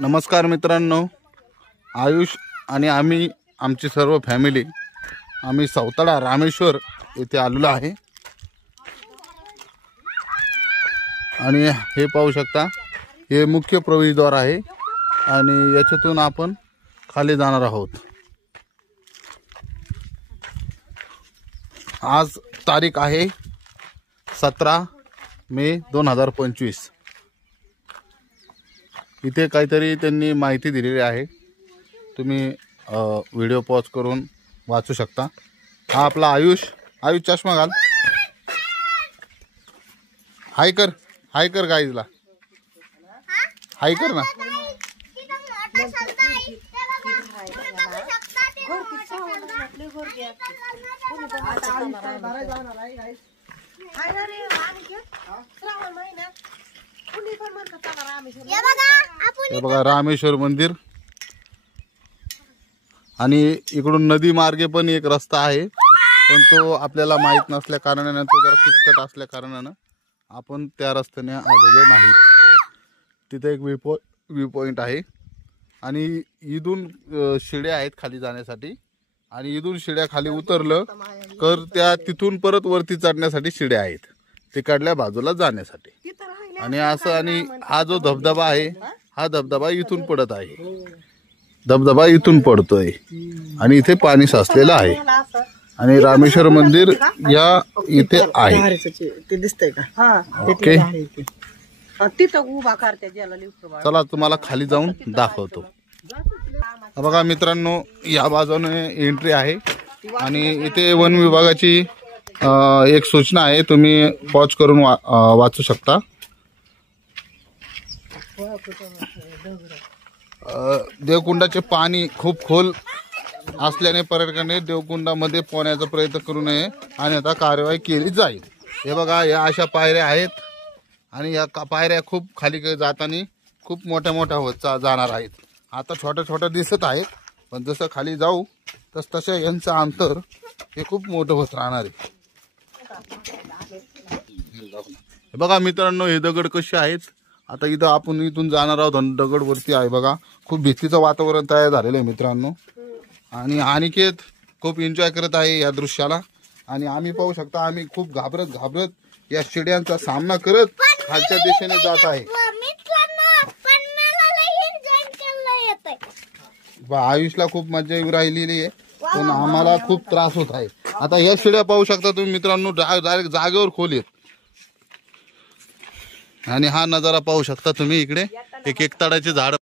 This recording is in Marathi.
नमस्कार मित्रांनो, आयुष आणि आम्ही आमची सर्व फॅमिली आम्ही सौताळा रामेश्वर येथे आलेलो आहे। आणि हे पाहू शकता, हे मुख्य प्रवेशद्वार आहे आणि याच्यातून आपण खाली जाणार आहोत। आज तारीख आहे 17 मे 2025। इथे काहीतरी त्यांनी माहिती दिलेली आहे, तुम्ही व्हिडिओ पॉज करून वाचू शकता। हा आपला आयुष चष्मा घाल, हाय कर गाईजला, हाय कर ना। हे बघा रामेश्वर मंदिर, आणि इकडून नदी मार्गे पण एक रस्ता आहे, पण तो आपल्याला माहित नसल्या कारणाने, तो जरा किचकट असल्या कारणाने आपण त्या रस्त्याने आलेलो नाही। तिथे एक व्ह्यू पॉइंट आहे आणि इथून शिड्या आहेत खाली जाण्यासाठी, आणि इथून शिड्या खाली उतरलं तर त्या तिथून परत वरती चढण्यासाठी शिड्या आहेत तिकडल्या बाजूला जाण्यासाठी। आणि असं, आणि हा जो धबधबा आहे, हा धबधबा इथून पडत आहे, धबधबा इथून पडतोय आणि इथे पाणी साचलेलं आहे। आणि रामेश्वर मंदिर या इथे आहे, ते दिसतंय का? ओके, तिथं उभा करते ज्याला लिफ्ट। चला तुम्हाला खाली जाऊन दाखवतो। बघा मित्रांनो, या बाजूने एंट्री आहे आणि इथे वन विभागाची एक सूचना आहे, तुम्ही पॉज करून वाचू शकता। देवकुंडाचे पाणी खूप खोल असल्याने पर्यटकांनी देवकुंडामध्ये पोहण्याचा प्रयत्न करू नये आणि आता कार्यवाही केली जाईल। हे बघा, या अशा पायऱ्या आहेत आणि या पायऱ्या खूप खाली जाताना खूप मोठ्या मोठ्या होत जाणार आहेत। आता छोट्या छोट्या दिसत आहेत, पण जसं खाली जाऊ तसं यांचं अंतर हे खूप मोठं होत राहणार आहे। हे बघा मित्रांनो, हे दगड कसे आहेत, आता इथं आपण इथून जाणार आहोत, दगड वरती आहे बघा, खूप भीतीचं वातावरण तयार झालेलं आहे मित्रांनो। आणि अनिकेत खूप एन्जॉय करत आहे या दृश्याला, आणि आम्ही पाहू शकता, आम्ही खूप घाबरत या शिड्यांचा सामना करत खालच्या दिशेने जात आहे। आयुषला खूप मजा येऊ राहिलेली आहे, पण आम्हाला खूप त्रास होत आहे। आता या शिड्या पाहू शकता तुम्ही मित्रांनो, डायरेक्ट जागेवर खोल आहेत। आणि हा नजारा पाहू शकता तुम्ही, इकडे एक तडाचे झाड